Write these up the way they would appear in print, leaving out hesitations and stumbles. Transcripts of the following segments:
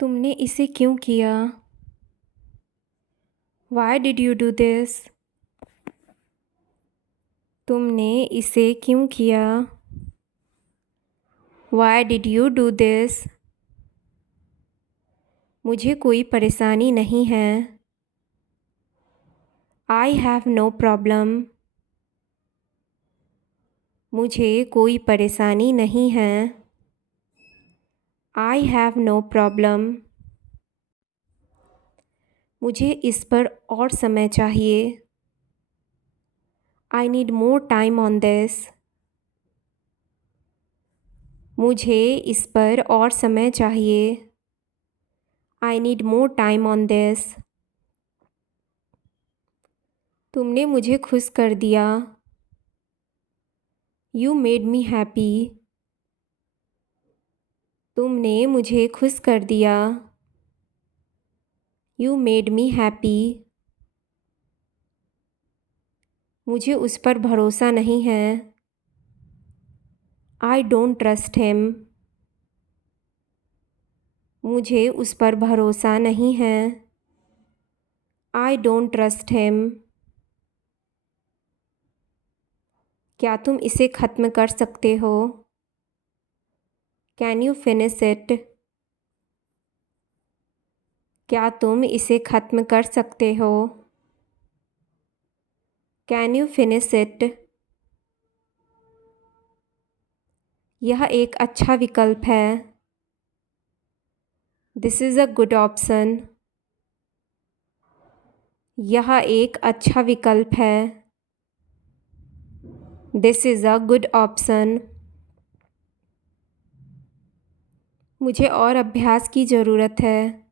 तुमने इसे क्यों किया? Why did you do this? तुमने इसे क्यों किया? Why did you do this? मुझे कोई परेशानी नहीं है। I have no problem. मुझे कोई परेशानी नहीं है। I have no problem. मुझे इस पर और समय चाहिए। I need more time on this. मुझे इस पर और समय चाहिए। I need more time on this. तुमने मुझे खुश कर दिया। You made me happy. तुमने मुझे खुश कर दिया। You made me happy. मुझे उस पर भरोसा नहीं है। I don't trust him. मुझे उस पर भरोसा नहीं है। I don't trust him. क्या तुम इसे ख़त्म कर सकते हो? Can you finish it? क्या तुम इसे ख़त्म कर सकते हो? Can you finish it? यह एक अच्छा विकल्प है। This is a good option. यह एक अच्छा विकल्प है। This is a good option. मुझे और अभ्यास की ज़रूरत है।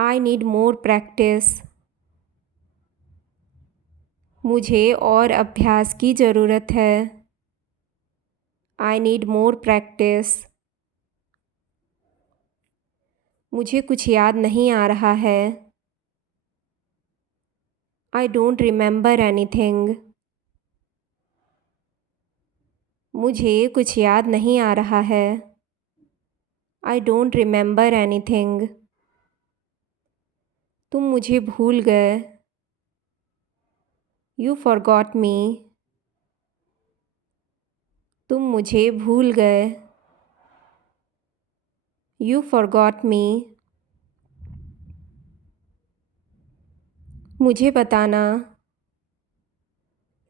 I need more practice. मुझे और अभ्यास की ज़रूरत है। I need more practice. मुझे कुछ याद नहीं आ रहा है। I don't remember anything. मुझे कुछ याद नहीं आ रहा है। I don't remember anything. तुम मुझे भूल गए। You forgot me. तुम मुझे भूल गए। You forgot me. मुझे बताना।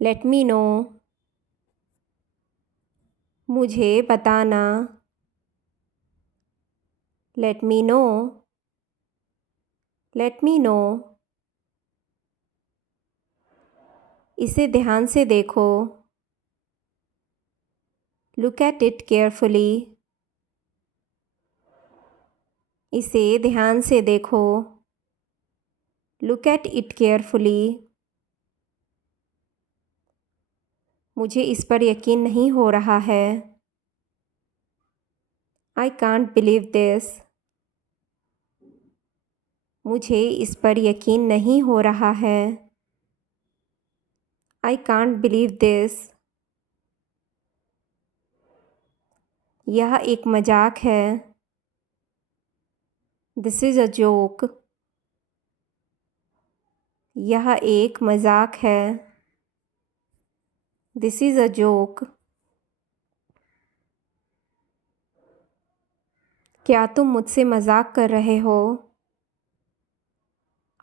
Let me know. मुझे बताना। Let me know. Let me know. इसे ध्यान से देखो। Look at it carefully. इसे ध्यान से देखो। Look at it carefully. मुझे इस पर यकीन नहीं हो रहा है। I can't believe this. मुझे इस पर यकीन नहीं हो रहा है। I can't believe this. यह एक मजाक है। This is a joke. यह एक मजाक है। This is a joke. क्या तुम मुझसे मजाक कर रहे हो?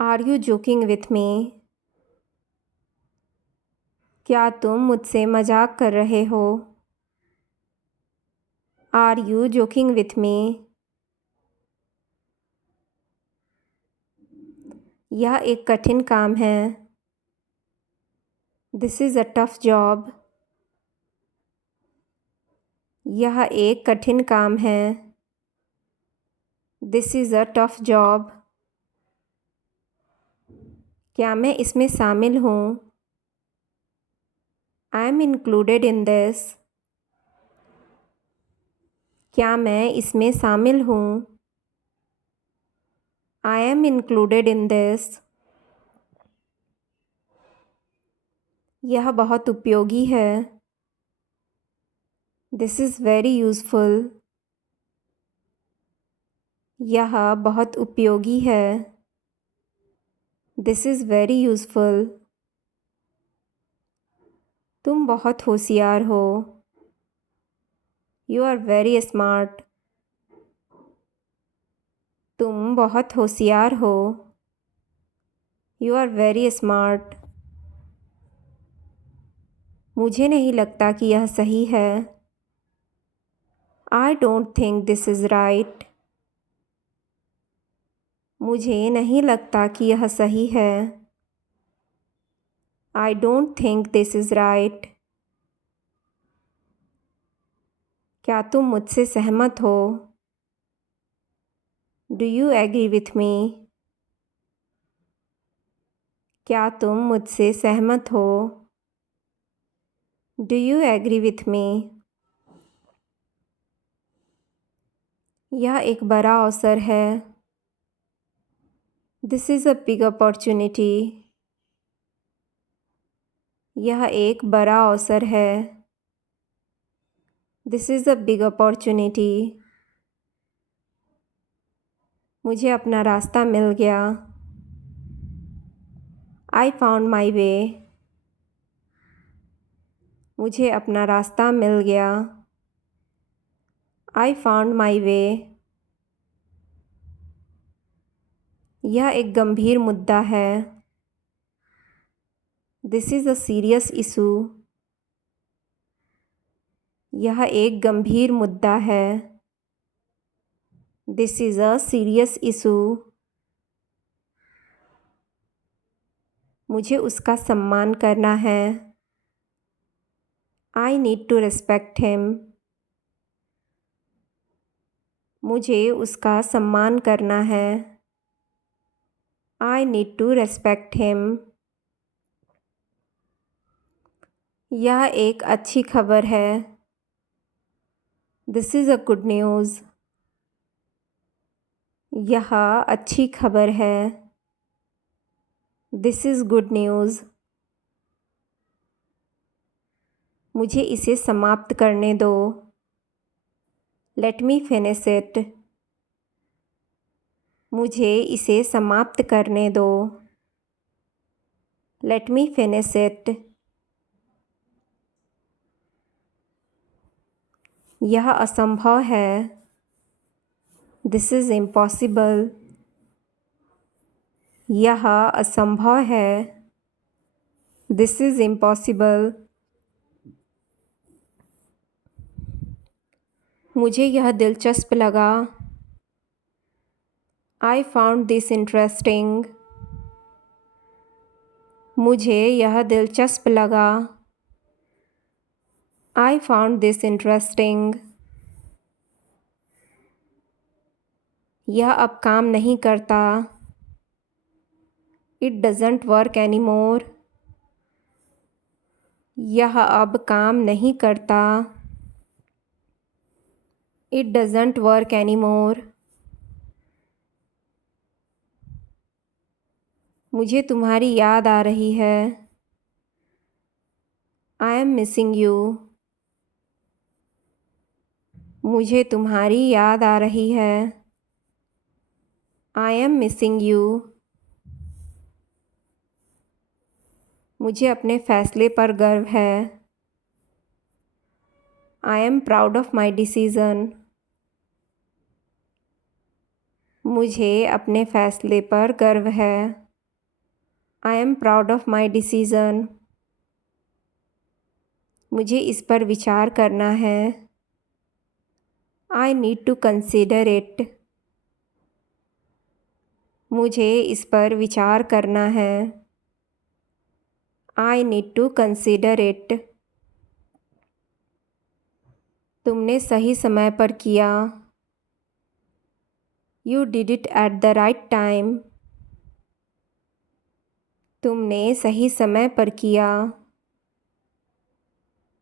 Are you joking with me? क्या तुम मुझसे मजाक कर रहे हो? Are you joking with me? यह एक कठिन काम है। This is a tough job. यह एक कठिन काम है। This is a tough job. क्या मैं इसमें शामिल हूँ? I am included in this. क्या मैं इसमें शामिल हूँ? I am included in this. यह बहुत उपयोगी है। This is very useful. यह बहुत उपयोगी है। This is very useful. तुम बहुत होशियार हो। You are very smart. तुम बहुत होशियार हो। You are very smart. मुझे नहीं लगता कि यह सही है। I don't think this is right. मुझे नहीं लगता कि यह सही है। I don't think this is right. क्या तुम मुझसे सहमत हो? Do you agree with me? क्या तुम मुझसे सहमत हो? डू यू एग्री विथ मी? यह एक बड़ा अवसर है। This is a big opportunity. यह एक बड़ा अवसर है। This is a big opportunity. मुझे अपना रास्ता मिल गया। I found my way. मुझे अपना रास्ता मिल गया। I found my way. यह एक गंभीर मुद्दा है। This is a serious issue. यह एक गंभीर मुद्दा है। This is a serious issue. मुझे उसका सम्मान करना है। I need to respect him. मुझे उसका सम्मान करना है। I need to respect him. यह एक अच्छी खबर है। This is a good news. यह अच्छी खबर है। This is good news. मुझे इसे समाप्त करने दो। Let me finish it. मुझे इसे समाप्त करने दो। Let me finish it. यह असंभव है। This is impossible. यह असंभव है। This is impossible. मुझे यह दिलचस्प लगा। I found this interesting. मुझे यह दिलचस्प लगा। I found this interesting. यह अब काम नहीं करता। It doesn't work anymore. यह अब काम नहीं करता। It doesn't work anymore. मुझे तुम्हारी याद आ रही है। I am missing you. मुझे तुम्हारी याद आ रही है। I am missing you. मुझे अपने फ़ैसले पर गर्व है। I am proud of my decision. मुझे अपने फ़ैसले पर गर्व है। I am proud of my decision. मुझे इस पर विचार करना है। I need to consider it. मुझे इस पर विचार करना है। I need to consider it. तुमने सही समय पर किया। You did it at the right time. तुमने सही समय पर किया।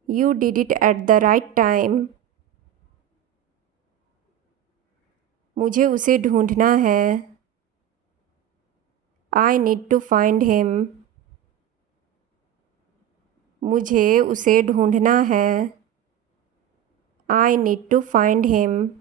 You did it at the right time. मुझे उसे ढूंढना है। I need to find him. मुझे उसे ढूंढना है। I need to find him.